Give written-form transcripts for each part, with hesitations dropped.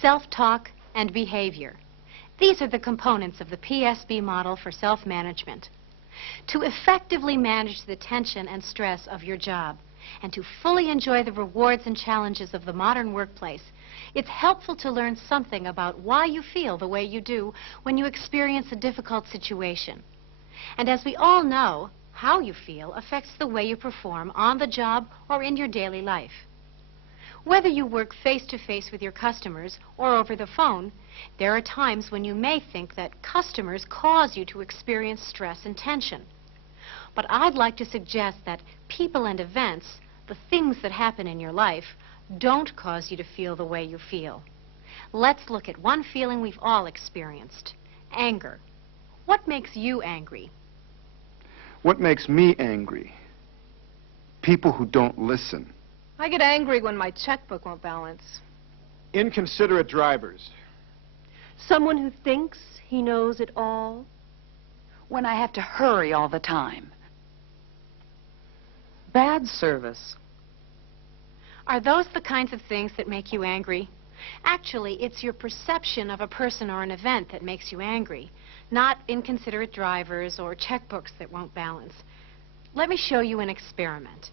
self-talk, and behavior. These are the components of the PSB model for self-management. To effectively manage the tension and stress of your job, and to fully enjoy the rewards and challenges of the modern workplace, it's helpful to learn something about why you feel the way you do when you experience a difficult situation. And as we all know, how you feel affects the way you perform on the job or in your daily life. Whether you work face-to-face with your customers or over the phone, there are times when you may think that customers cause you to experience stress and tension. But I'd like to suggest that people and events, the things that happen in your life, don't cause you to feel the way you feel. Let's look at one feeling we've all experienced: anger. What makes you angry? What makes me angry? People who don't listen. I get angry when my checkbook won't balance. Inconsiderate drivers. Someone who thinks he knows it all. When I have to hurry all the time. Bad service. Are those the kinds of things that make you angry? Actually, it's your perception of a person or an event that makes you angry, not inconsiderate drivers or checkbooks that won't balance. Let me show you an experiment.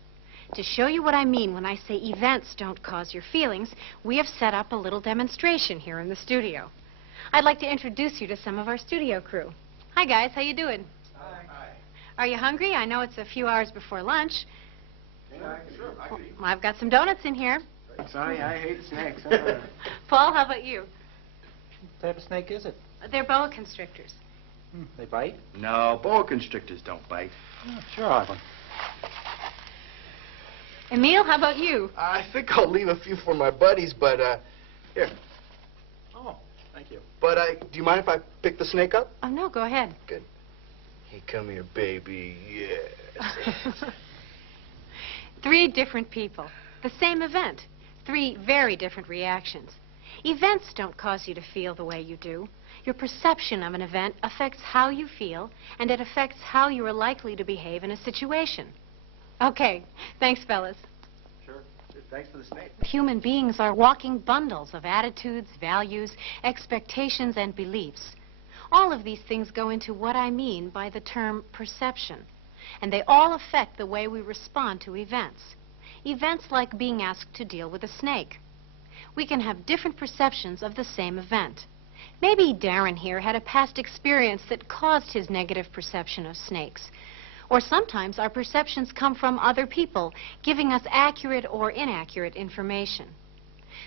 To show you what I mean when I say events don't cause your feelings, we have set up a little demonstration here in the studio. I'd like to introduce you to some of our studio crew. Hi, guys. How you doing? Hi. Are you hungry? I know it's a few hours before lunch. Yeah, sure. I could eat. Well, I've got some donuts in here. Sorry, I hate snakes. Paul, how about you? What type of snake is it? They're boa constrictors. They bite? No, boa constrictors don't bite. Oh, sure, I'll have one. Emil, how about you? I think I'll leave a few for my buddies, but, here. Oh, thank you. But, do you mind if I pick the snake up? Oh, no, go ahead. Good. Hey, come here, baby. Yes. 3 different people. The same event. 3 very different reactions. Events don't cause you to feel the way you do. Your perception of an event affects how you feel, and it affects how you are likely to behave in a situation. Okay. Thanks, fellas. Sure. Thanks for the snake. Human beings are walking bundles of attitudes, values, expectations, and beliefs. All of these things go into what I mean by the term perception, and they all affect the way we respond to events. Events like being asked to deal with a snake. We can have different perceptions of the same event. Maybe Darren here had a past experience that caused his negative perception of snakes. Or sometimes our perceptions come from other people, giving us accurate or inaccurate information.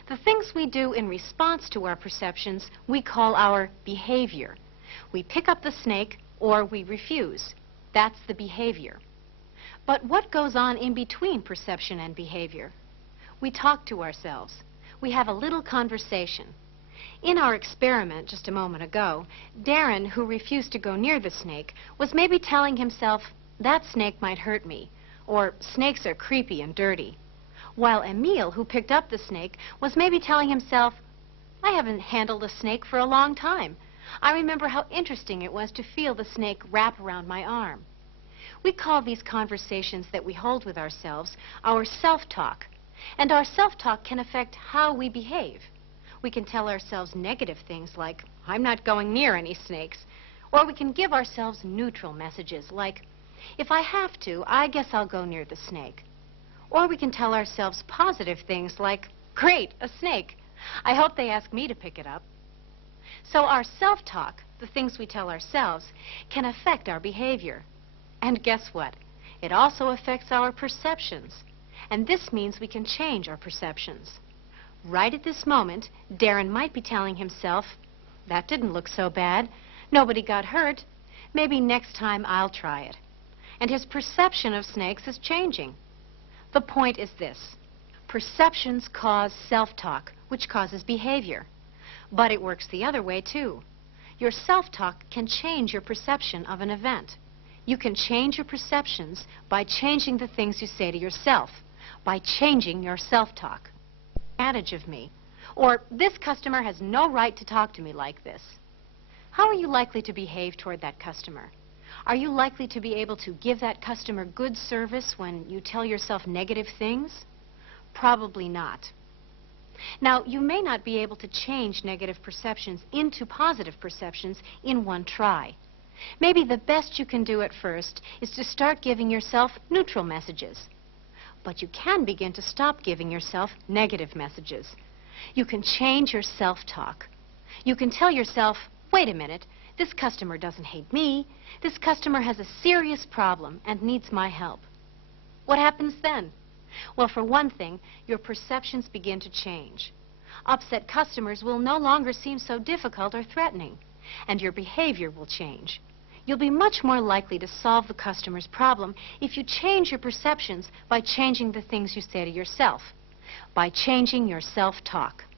The things we do in response to our perceptions we call our behavior. We pick up the snake or we refuse. That's the behavior. But what goes on in between perception and behavior? We talk to ourselves. We have a little conversation. In our experiment just a moment ago, Darren, who refused to go near the snake, was maybe telling himself, "That snake might hurt me," or "Snakes are creepy and dirty." While Emil, who picked up the snake, was maybe telling himself, "I haven't handled a snake for a long time. I remember how interesting it was to feel the snake wrap around my arm." We call these conversations that we hold with ourselves our self-talk. And our self-talk can affect how we behave. We can tell ourselves negative things like, "I'm not going near any snakes." Or we can give ourselves neutral messages like, "If I have to, I guess I'll go near the snake." Or we can tell ourselves positive things like, "Great, a snake. I hope they ask me to pick it up." So our self-talk, the things we tell ourselves, can affect our behavior. And guess what? It also affects our perceptions. And this means we can change our perceptions. Right at this moment, Darren might be telling himself, "That didn't look so bad. Nobody got hurt. Maybe next time I'll try it." And his perception of snakes is changing. The point is this. Perceptions cause self-talk, which causes behavior. But it works the other way, too. Your self-talk can change your perception of an event. You can change your perceptions by changing the things you say to yourself, by changing your self-talk. Adage of me, or "This customer has no right to talk to me like this." How are you likely to behave toward that customer? Are you likely to be able to give that customer good service when you tell yourself negative things? Probably not. Now, you may not be able to change negative perceptions into positive perceptions in one try. Maybe the best you can do at first is to start giving yourself neutral messages. But you can begin to stop giving yourself negative messages. You can change your self-talk. You can tell yourself, wait a minute, this customer doesn't hate me. This customer has a serious problem and needs my help. What happens then? Well, for one thing, your perceptions begin to change. Upset customers will no longer seem so difficult or threatening, and your behavior will change. You'll be much more likely to solve the customer's problem if you change your perceptions by changing the things you say to yourself, by changing your self-talk.